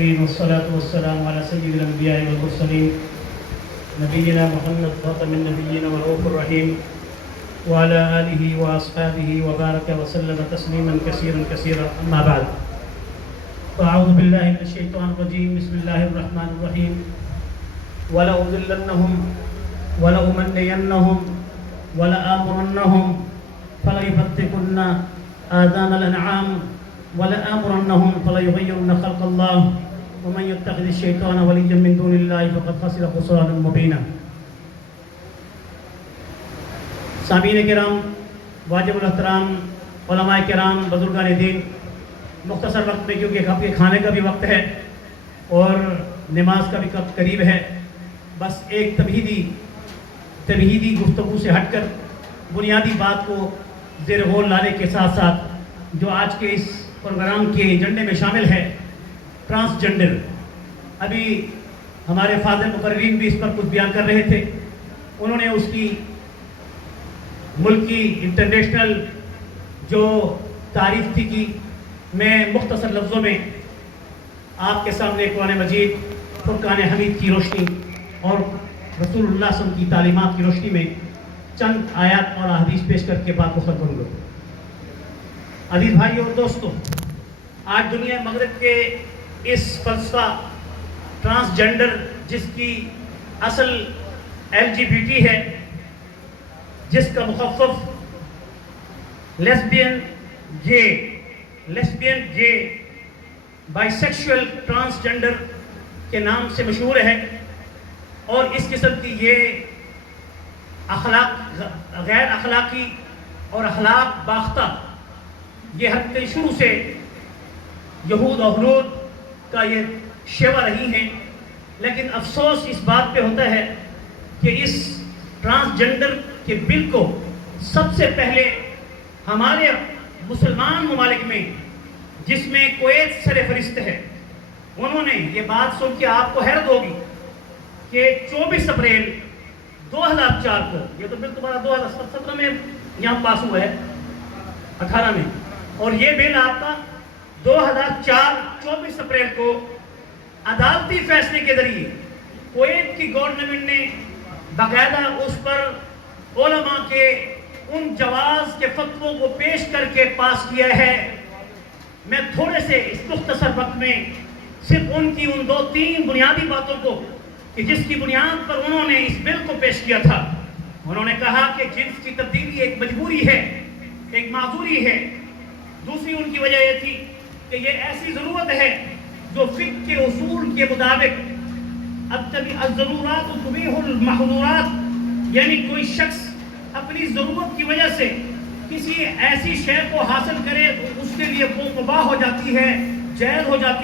الكريم والصلاة والسلام على سيد الأنبياء والمرسلين نبينا محمد خاتم النبيين والرؤوف الرحيم وعلى آله وأصحابه وبارك وسلم تسليما كثيرا كثيرا أما بعد فأعوذ بالله من الشيطان الرجيم بسم الله الرحمن الرحيم ولأضلنهم ولأمنينهم ولآمرنهم فليبتكن آذان الأنعام ولآمرنهم فليغيرن خلق الله ومن يتخذ الشيطان وليا من دون الله فقد خسر خسرانا مبينا. سامعین کرام، واجب الاحترام علماء کرام، بزرگان دین، مختصر وقت میں کیونکہ آپ کے کھانے کا بھی وقت ہے اور نماز کا بھی وقت قریب ہے، بس ایک تمہیدی گفتگو سے ہٹ کر بنیادی بات کو زیر غور لانے کے ساتھ ساتھ جو آج کے اس پروگرام کے ایجنڈے میں شامل ہے ٹرانسجنڈر. ابھی ہمارے فاضل مقررین بھی اس پر کچھ بیان کر رہے تھے. انہوں نے اس کی ملکی انٹرنیشنل جو تعریف تھی کی. میں مختصر لفظوں میں آپ کے سامنے قرآن مجید فرقان حمید کی روشنی اور رسول اللہ صلی اللہ علیہ وسلم کی تعلیمات کی روشنی میں چند آیات اور احادیث پیش کر کے بات کو ختم کروں گا. عزیز بھائیو اور دوستو، آج دنیا مغرب کے اس فلسفہ ٹرانسجنڈر جس کی اصل LGBT ہے، جس کا مخفف لیسبین گے بائی سیکشول ٹرانسجنڈر کے نام سے مشہور ہے، اور اس قسم کی یہ غیر اخلاقی اور اخلاق باختہ یہ حد شروع سے یہود اور ہنود کا یہ شیوا رہی ہیں. لیکن افسوس اس بات پہ ہوتا ہے کہ اس ٹرانسجنڈر کے بل کو سب سے پہلے ہمارے مسلمان ممالک میں، جس میں کویت سر فہرست ہے، انہوں نے یہ بات سن کے آپ کو حیرت ہوگی کہ 24 اپریل 2004 کو، یہ تو بل تمہارا 2017 میں یہاں پاس ہوا ہے، 18 میں، اور یہ بل آپ کا 2004 24 اپریل کو عدالتی فیصلے کے ذریعے کویت کی گورنمنٹ نے باقاعدہ اس پر علماء کے ان جواز کے فتووں کو پیش کر کے پاس کیا ہے. میں تھوڑے سے اس مختصر وقت میں صرف ان کی ان 2-3 بنیادی باتوں کو کہ جس کی بنیاد پر انہوں نے اس بل کو پیش کیا تھا. انہوں نے کہا کہ جنس کی تبدیلی ایک مجبوری ہے، ایک معذوری ہے. دوسری ان کی وجہ یہ تھی کہ یہ ایسی ضرورت ہے جو فقہ کے اصول کے مطابق الضرورات تبیح المحظورات، یعنی کوئی شخص اپنی ضرورت کی وجہ سے کسی ایسی شے کو حاصل کرے اس کے لیے وہ مباح ہو جاتی ہے، جائز ہو جاتی ہے.